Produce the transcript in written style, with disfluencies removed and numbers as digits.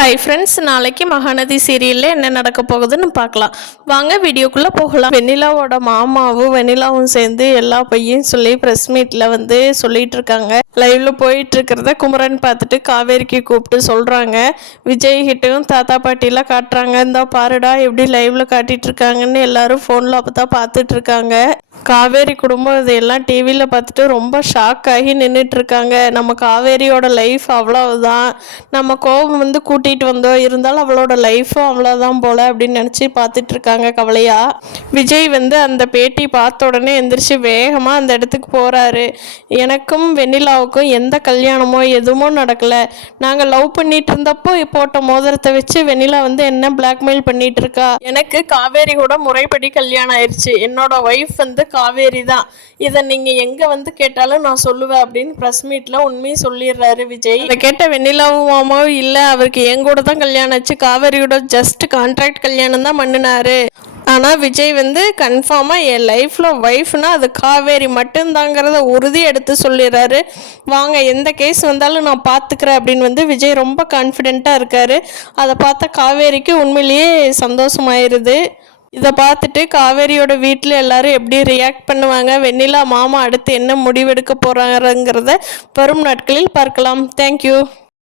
Hi friends, நாளைக்கு மகாநதி சீரியலில் என்ன நடக்க போகுதுன்னு பார்க்கலாம். வாங்க வீடியோக்குள்ளே போகலாம். வெண்ணிலாவோட மாமாவும் வெண்ணிலாவும் சேர்ந்து எல்லா பையன் சொல்லி ப்ரெஸ் மீட்டில் சொல்லிட்டு இருக்காங்க. லைவ்ல போயிட்டு இருக்கிறத குமரன் பார்த்துட்டு காவேரிக்கு கூப்பிட்டு சொல்கிறாங்க. விஜய் கிட்டும் தாத்தா பாட்டிலாம் காட்டுறாங்க. இந்த பாருடா எப்படி லைவ்ல காட்டிட்டு இருக்காங்கன்னு எல்லாரும் ஃபோனில் அப்போ தான் பார்த்துட்டு இருக்காங்க. காவேரி குடும்பம் இதையெல்லாம் டிவியில் பார்த்துட்டு ரொம்ப ஷாக் ஆகி நின்றுட்டுருக்காங்க. நம்ம காவேரியோட லைஃப் அவ்வளவுதான், நம்ம கோபம் கூட்டிகிட்டு வந்தோம், இருந்தாலும் அவளோட லைஃப்பும் அவ்வளோதான் போல் அப்படின்னு நினச்சி பார்த்துட்ருக்காங்க கவலையாக. விஜய் அந்த பேட்டி பார்த்த உடனே எந்திரிச்சு வேகமாக அந்த இடத்துக்கு போகிறாரு. எனக்கும் வெண்ணிலாவுக்கும் எந்த கல்யாணமோ எதுவுமோ நடக்கலை. நாங்கள் லவ் பண்ணிட்டு இருந்தப்போ போட்ட மோதிரத்தை வச்சு வெண்ணிலா என்ன பிளாக்மெயில் பண்ணிட்டு இருக்கா. எனக்கு காவேரி கூட முறைப்படி கல்யாணம் ஆயிடுச்சு. என்னோட ஒய்ஃப் காவேரி தான். இதை நீங்கள் எங்கே கேட்டாலும் நான் சொல்லுவேன் அப்படின்னு ப்ரெஸ் மீட்டில் உண்மையை சொல்லிடுறாரு விஜய். அதை கேட்ட வெண்ணிலாவும் மாமாவும் இல்லை, அவருக்கு என் கூட தான் கல்யாணம் ஆச்சு, காவேரியோட ஜஸ்ட் கான்ட்ராக்ட் கல்யாணம் தான் பண்ணினாரு. ஆனால் விஜய் கன்ஃபார்மாக என் லைஃப்பில் ஒய்ஃப்னா அது காவேரி மட்டும்தாங்கிறத உறுதி எடுத்து சொல்லிடுறாரு. வாங்க எந்த கேஸ் வந்தாலும் நான் பார்த்துக்கிறேன் அப்படின்னு விஜய் ரொம்ப கான்ஃபிடெண்ட்டாக இருக்கார். அதை பார்த்தா காவேரிக்கு உண்மையிலேயே சந்தோஷமாயிருது. இதை பார்த்துட்டு காவேரியோட வீட்டில் எல்லாரும் எப்படி ரியாக்ட் பண்ணுவாங்க, வெண்ணிலா மாமா அடுத்து என்ன முடிவெடுக்க போகிறாங்கிறத வரும் நாட்களில் பார்க்கலாம். தேங்க்யூ.